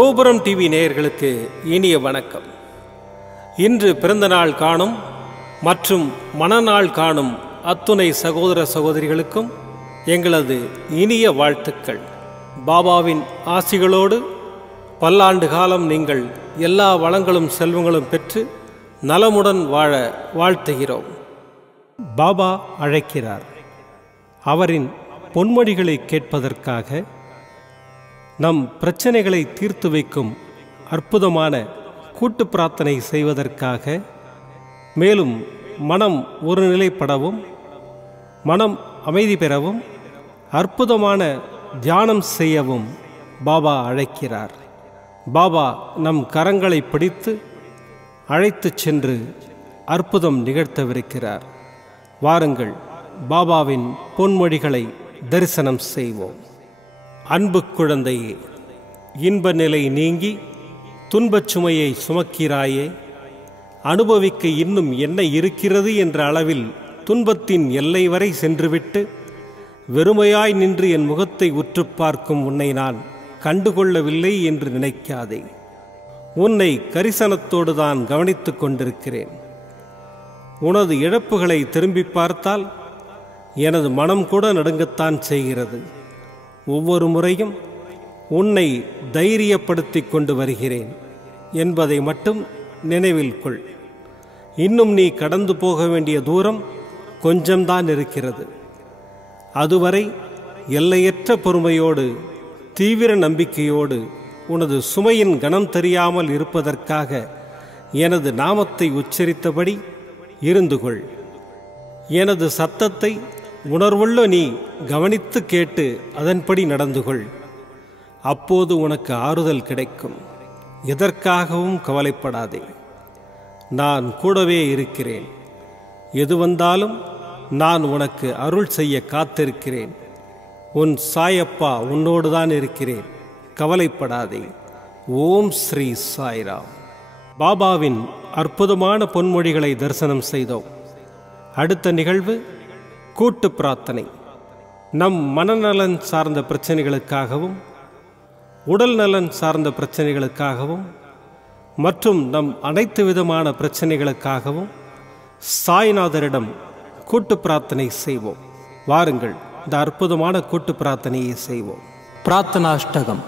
கோபுரம் டிவி நேயர்களுக்கு இனிய வணக்கம். இன்று பிறந்தநாள் காணும் மற்றும் மணநாள் காணும் அத்துணை சகோதர சகோதரிகளுக்கும் எங்களது இனிய வாழ்த்துக்கள். பாபாவின் ஆசிகளோடு பல்லாண்டு காலம் நீங்கள் எல்லா வளங்களும் செல்வங்களும் பெற்று நலமுடன் வாழ வாழ்த்துகிறோம். பாபா அழைக்கிறார். அவரின் பொன்மொழிகளை கேட்பதற்காக, நம் பிரச்சனைகளை தீர்த்து வைக்கும் அற்புதமான கூட்டு பிரார்த்தனை செய்வதற்காக, மேலும் மனம் ஒருநிலைப்படவும் மனம் அமைதி பெறவும் அற்புதமான தியானம் செய்யவும் பாபா அழைக்கிறார். பாபா நம் கரங்களை பிடித்து அழைத்துச் சென்று அற்புதம் நிகழ்த்தவிருக்கிறார். வாருங்கள், பாபாவின் பொன்மொழிகளை தரிசனம் செய்வோம். அன்பு குழந்தையே, இன்ப நிலை நீங்கி துன்பச் சுமையை சுமக்கிறாயே, அனுபவிக்க இன்னும் என்ன இருக்கிறது என்ற அளவில் துன்பத்தின் எல்லை வரை சென்றுவிட்டு வெறுமையாய் நின்று என் முகத்தை உற்று பார்க்கும் உன்னை நான் கண்டுகொள்ளவில்லை என்று நினைக்காதே. உன்னை கரிசனத்தோடு தான் கவனித்து கொண்டிருக்கிறேன். உனது இழப்புகளை திரும்பி பார்த்தால் எனது மனம் கூட நடுங்கத்தான் செய்கிறது. ஒவ்வொரு முறையும் உன்னை தைரியப்படுத்தி கொண்டு வருகிறேன் என்பதை மட்டும் நினைவில் கொள். இன்னும் நீ கடந்து போக வேண்டிய தூரம் கொஞ்சம்தான் இருக்கிறது. அதுவரை எல்லையற்ற பொறுமையோடு தீவிர நம்பிக்கையோடு உனது சுமையின் கனம் தெரியாமல் இருப்பதற்காக எனது நாமத்தை உச்சரித்தபடி இருந்து கொள். எனது சத்தத்தை உணர்வுள்ள நீ கவனித்து கேட்டு அதன்படி நடந்து கொள். அப்போது உனக்கு ஆறுதல் கிடைக்கும். எதற்காகவும் கவலைப்படாதே. நான் கூடவே இருக்கிறேன். எது வந்தாலும் நான் உனக்கு அருள் செய்ய காத்திருக்கிறேன். உன் சாயப்பா உன்னோடுதான் இருக்கிறேன். கவலைப்படாதே. ஓம் ஸ்ரீ சாய்ராம். பாபாவின் அற்புதமான பொன்மொழிகளை தரிசனம் செய்தோம். அடுத்த நிகழ்வு கூட்டு பிரார்த்தனை. நம் மனநலன் சார்ந்த பிரச்சனைகளுக்காகவும் உடல் நலன் சார்ந்த பிரச்சனைகளுக்காகவும் மற்றும் நம் அனைத்து விதமான பிரச்சனைகளுக்காகவும் சாய்நாதரிடம் கூட்டு பிரார்த்தனை செய்வோம். வாருங்கள், இந்த அற்புதமான கூட்டு பிரார்த்தனையை செய்வோம். பிரார்த்தனாஷ்டகம்.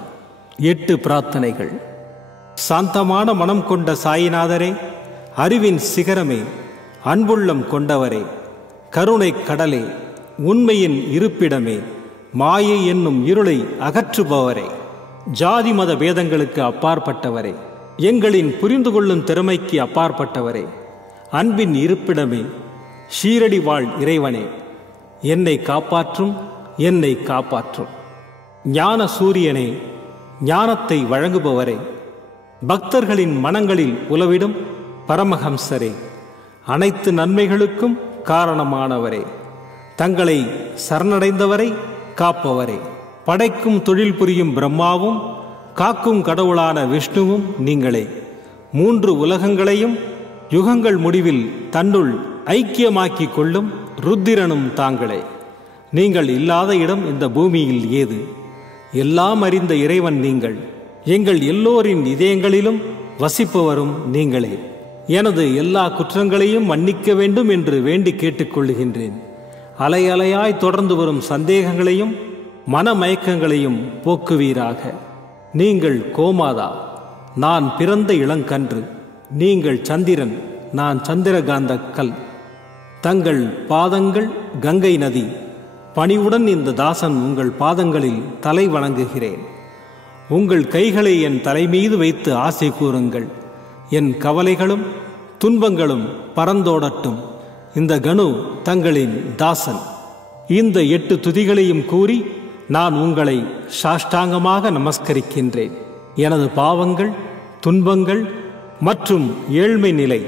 8 பிரார்த்தனைகள். சாந்தமான மனம் கொண்ட சாயிநாதரே, அறிவின் சிகரமே, அன்புள்ளம் கொண்டவரே, கருணை கடலே, உண்மையின் இருப்பிடமே, மாயை என்னும் இருளை அகற்றுபவரே, ஜாதி மத பேதங்களுக்கு அப்பாற்பட்டவரே, எங்களின் புரிந்து கொள்ளும் திறமைக்கு அப்பாற்பட்டவரே, அன்பின் இருப்பிடமே, ஷீரடி வாழ் இறைவனே, என்னை காப்பாற்றும், என்னை காப்பாற்றும். ஞான சூரியனே, ஞானத்தை வழங்குபவரே, பக்தர்களின் மனங்களில் உலவிடும் பரமஹம்சரே, அனைத்து நன்மைகளுக்கும் காரணமானவரே, தங்களை சரணடைந்தவரை காப்பவரே, படைக்கும் தொழில் புரியும் பிரம்மாவும் காக்கும் கடவுளான விஷ்ணுவும் நீங்களே. 3 உலகங்களையும் யுகங்கள் முடிவில் தன்னுள் ஐக்கியமாக்கிக் கொள்ளும் ருத்திரனும் தாங்களே. நீங்கள் இல்லாத இடம் இந்த பூமியில் ஏது? எல்லாம் அறிந்த இறைவன் நீங்கள். எங்கள் எல்லோரின் இதயங்களிலும் வசிப்பவரும் நீங்களே. எனது எல்லா குற்றங்களையும் மன்னிக்க வேண்டும் என்று வேண்டி கேட்டுக்கொள்ளுகின்றேன். அலை அலையாய் தொடர்ந்து வரும் சந்தேகங்களையும் மனமயக்கங்களையும் போக்குவீராக. நீங்கள் கோமாதா, நான் பிறந்த இளங்கன்று. நீங்கள் சந்திரன், நான் சந்திரகாந்த கல். தங்கள் பாதங்கள் கங்கை நதி. பணிவுடன் இந்த தாசன் உங்கள் பாதங்களில் தலை வணங்குகிறேன். உங்கள் கைகளை என் தலைமீது வைத்து ஆசை கூறுங்கள். என் கவலைகளும் துன்பங்களும் பறந்தோடட்டும். இந்த கணு தங்களின் தாசன். இந்த 8 துதிகளையும் கூறி நான் உங்களை சாஷ்டாங்கமாக நமஸ்கரிக்கின்றேன். எனது பாவங்கள், துன்பங்கள் மற்றும் ஏழ்மை நிலை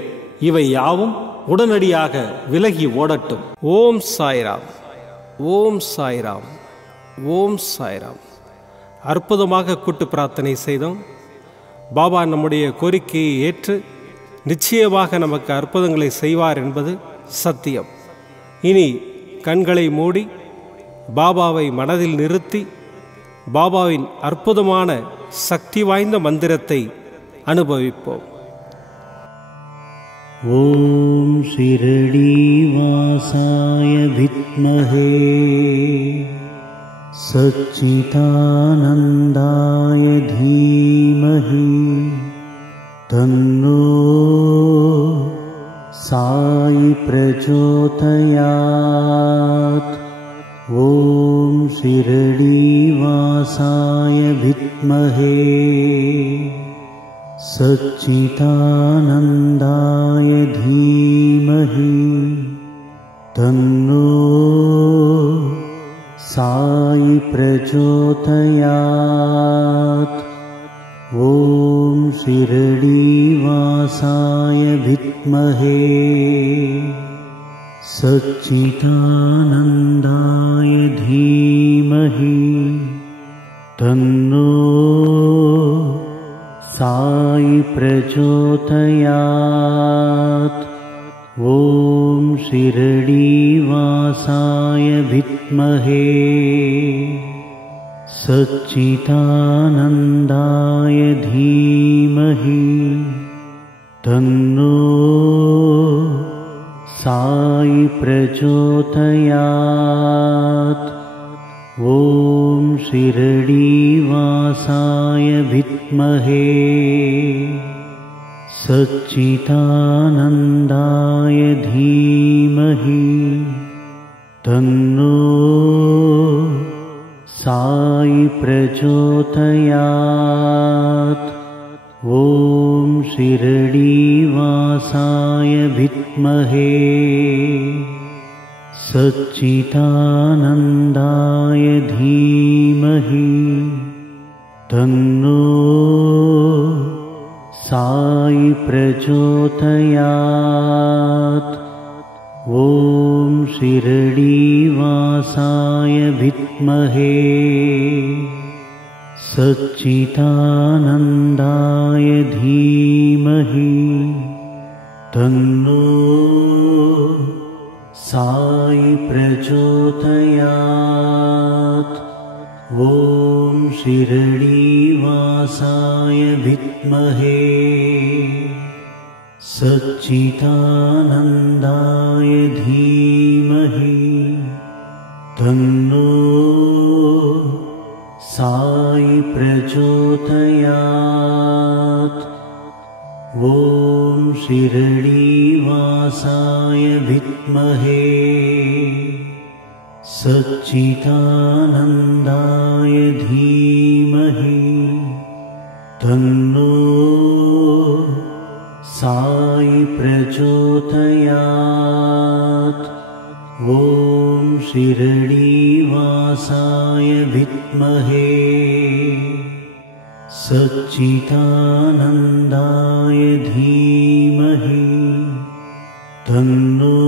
இவை யாவும் உடனடியாக விலகி ஓடட்டும். ஓம் சாய்ராம், ஓம் சாய்ராம், ஓம் சாய்ராம். அற்புதமாக கூட்டு பிரார்த்தனை செய்தோம். பாபா நம்முடைய கோரிக்கையை ஏற்று நிச்சயமாக நமக்கு அற்புதங்களை செய்வார் என்பது சத்தியம். இனி கண்களை மூடி பாபாவை மனதில் நிறுத்தி பாபாவின் அற்புதமான சக்தி வாய்ந்த மந்திரத்தை அனுபவிப்போம். ஓம் ஷிரடி வாசாய வித்மஹே சச்சிதானந்தாய தீமஹி தன்னோ சாயி பிரச்சோதயாத். ஓம் ஷிரடி வாசாய வித்மஹே சச்சிதானந்தாய தீமஹி தன்னோ சாயி பிரச்சோதயாத். ஓம் ஷிரடி வாசாய வித்மஹே சச்சிதானந்தாய தீமஹி தன்னோ சாயி பிரச்சோதயாத். ஓம் ஷிரடி வாசாய வித்மஹே சச்சிதானந்தாய தீமஹி தன்னோ சாயி பிரச்சோதயாத். ஓம் ஷிரடி வாசாய வித்மஹே சச்சிதானந்தாய தீமஹி தன்னோ சாயி பிரச்சோதயாத். ஓம் ஷிரடி வாசாய வித்மஹே சச்சிதானந்தாய தீமஹி தன்னோ சாயி பிரச்சோதயாத். ஓம் ஷிரடி வாசாய வித்மஹே சச்சிதானந்தாய தீமஹி தன்னோ சாயி பிரச்சோதயாத். ஓம் ஷிரடி வாசாய வித்மஹே சச்சிதானந்தாய தீமஹி தன்னோ சாயி பிரச்சோதயாத். ஓம் ஷிரடி வாசாய வித்மஹே சச்சிதானந்தாய தீமஹி தன்னோ சாயி பிரச்சோதயாத். ஓம் ஷிரடி வாசாய வித்மஹே சச்சிதானந்தாய தீமஹி தன்னோ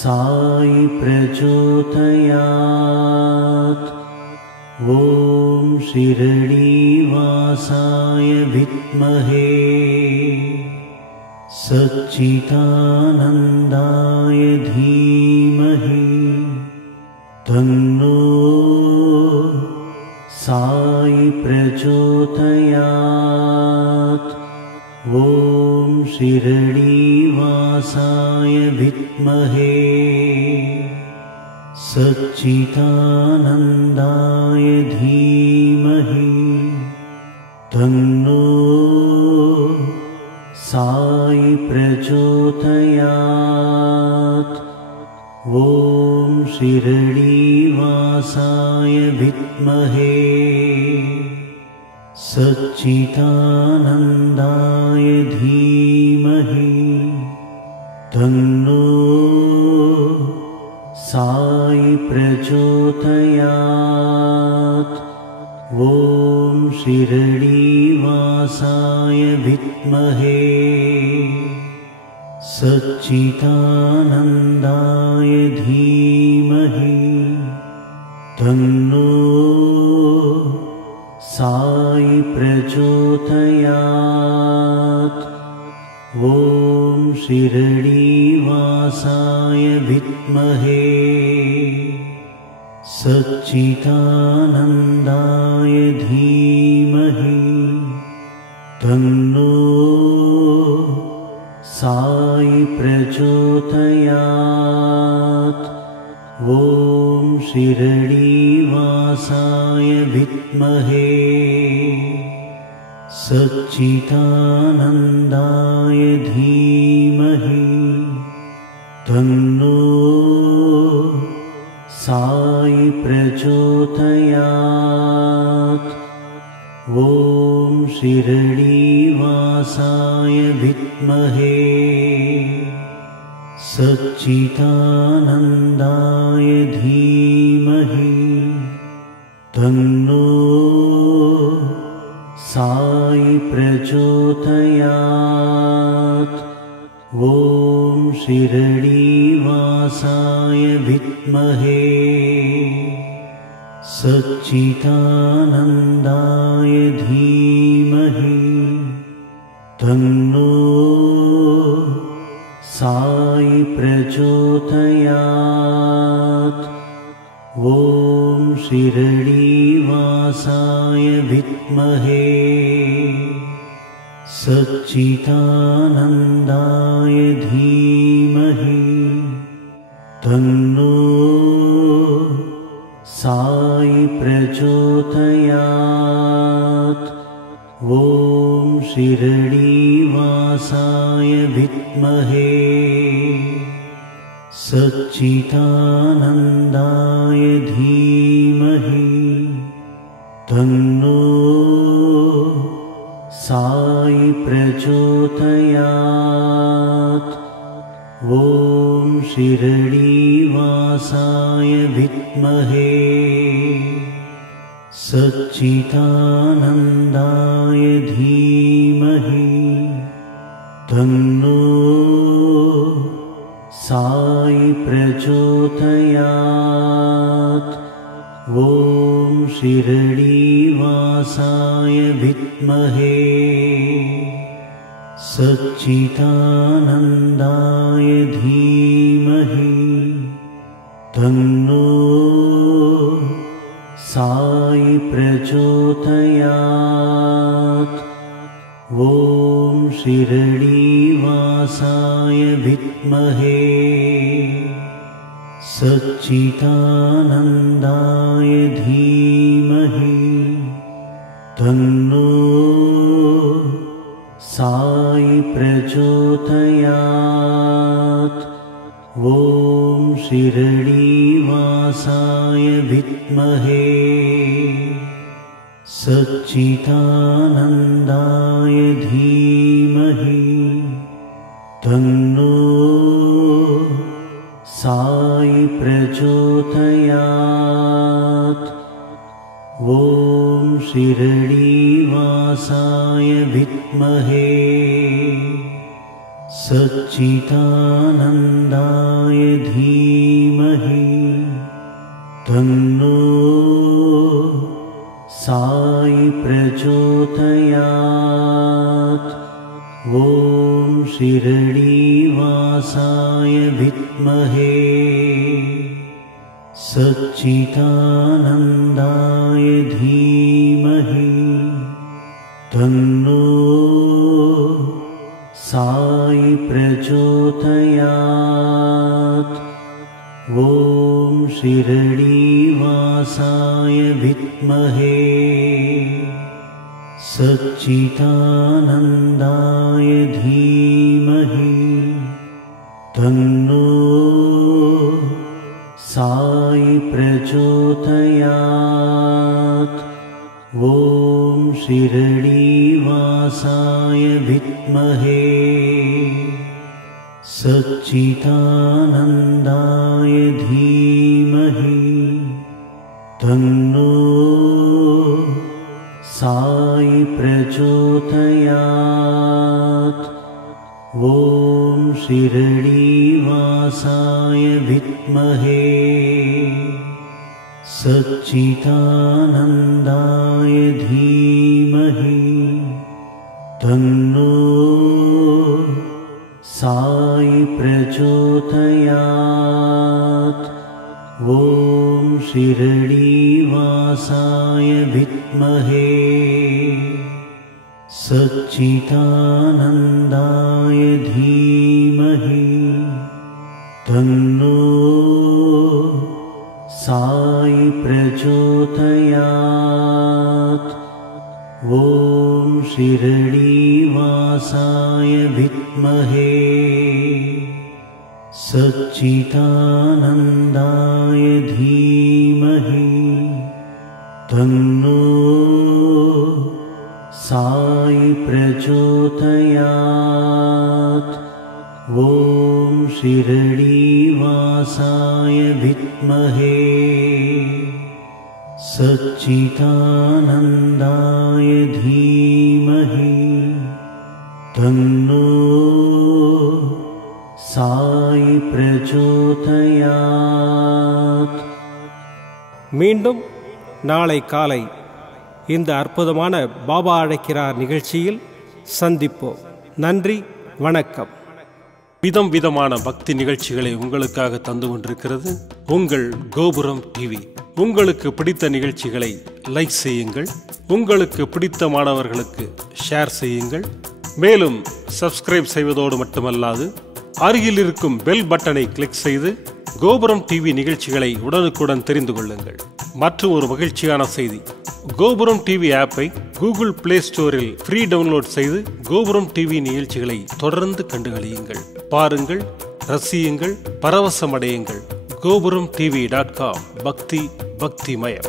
சாயி பிரச்சோதயாத். ஓம் ஷிரடி வாசாய வித்மஹே சச்சிதானந்தாய தீமஹி தன்னோ சாயி பிரச்சோதயாத். ஓம் ஷிரடி வாசாய வித்மஹே சச்சிதானந்தாய தீமஹி தன்னோ சாயி பிரச்சோதயாத். ஓம் ஷிரடி வாசாய வித்மஹே சச்சிதானந்தாய தீமஹி தன்னோ சாயி பிரச்சோதயாத். ஓம் ஷிரடி வாசாய வித்மஹே சச்சிதானந்தாய தீமஹி தன்னோ சாயி பிரச்சோதயாத். ஓம் ஷிரடி வாசாய வித்மஹே सच्चिदानन्दाय धीमहि तन्नो साई प्रचोदयात्। ॐ शिरडीवासाय विद्महे सच्चिदानन्दाय धीमहि तन्नो साई प्रचोदयात्। ॐ शिरडीवासाय विद्महे सच्चिदानन्दाय धीमहि तन्नो साई प्रचोदयात्। ॐ शिरडीवासाय विद्महे सच्चिदानन्दाय धीमहि तन्नो साई प्रचोदयात्। ॐ शिरडीवासाय विद्महे सच्चिदानन्दाय धीमहि तन्नो साई प्रचोदयात्। ॐ शिरडीवासाय विद्महे सच्चिदानन्दाय धीमहि तन्नो साई प्रचोदयात्। ॐ शिरडीवासाय विद्महे सच्चिदानन्दाय धीमहि तन्नो साई प्रचोदयात्। ॐ शिरडीवासाय विद्महे सच्चिदानन्दाय धीमहि तन्नो साई प्रचोदयात्। ॐ शिरडीवासाय विद्महे सच्चिदानन्दाय धीमहि तन्नो साई प्रचोदयात्। ॐ शिरडीवासाय विद्महे सच्चिदानन्दाय धीमहि तन्नो साई प्रचोदयात्। ॐ शिरडीवासाय विद्महे सच्चिदानन्दाय धीमहि तन्नो साई प्रचोदयात्। ॐ शिरडीवासाय विद्महे सच्चिदानन्दाय धीमहि तन्नो साई प्रचोदयात्। ॐ शिरडीवासाय विद्महे सच्चिदानन्दाय धीमहि तन्नो साई प्रचोदयात्। ॐ शिरडीवासाय विद्महे सच्चिदानन्दाय धीमहि तन्नो साई प्रचोदयात्। ॐ शिरडीवासाय विद्महे सच्चिदानन्दाय धीमहि तन्नो साई प्रचोदयात्। ॐ शिरडीवासाय विद्महे सच्चिदानन्दाय धीमहि तन्नो साई प्रचोदयात्। ॐ शिरडीवासाय विद्महे सच्चिदानन्दाय धीमहि तन्नो साई प्रचोदयात्। ॐ शिरडीवासाय विद्महे सच्चिदानन्दाय धीमहि तन्नो साई प्रचोदयात्। மீண்டும் நாளை காலை இந்த அற்புதமான பாபா அழைக்கிறார் நிகழ்ச்சியில் சந்திப்போம். நன்றி, வணக்கம். விதம் விதமான பக்தி நிகழ்ச்சிகளை உங்களுக்காக தந்து கொண்டிருக்கிறது உங்கள் கோபுரம் டிவி. உங்களுக்கு பிடித்த நிகழ்ச்சிகளை லைக் செய்யுங்கள், உங்களுக்கு பிடித்த மாணவர்களுக்கு ஷேர் செய்யுங்கள். மேலும் சப்ஸ்கிரைப் செய்வதோடு மட்டுமல்லாது அருகில் இருக்கும் பெல் பட்டனை கிளிக் செய்து கோபுரம் டிவி நிகழ்ச்சிகளை உடனுக்குடன் தெரிந்து கொள்ளுங்கள். மற்றும் ஒரு மகிழ்ச்சியான செய்தி, கோபுரம் டிவி ஆப்பை கூகுள் பிளே ஸ்டோரில் ஃப்ரீ டவுன்லோட் செய்து கோபுரம் டிவி நிகழ்ச்சிகளை தொடர்ந்து கண்டுகளியுங்கள், பாருங்கள், ரசியுங்கள், பரவசமடையுங்கள். gopuramtv.com பக்தி பக்திமயம்.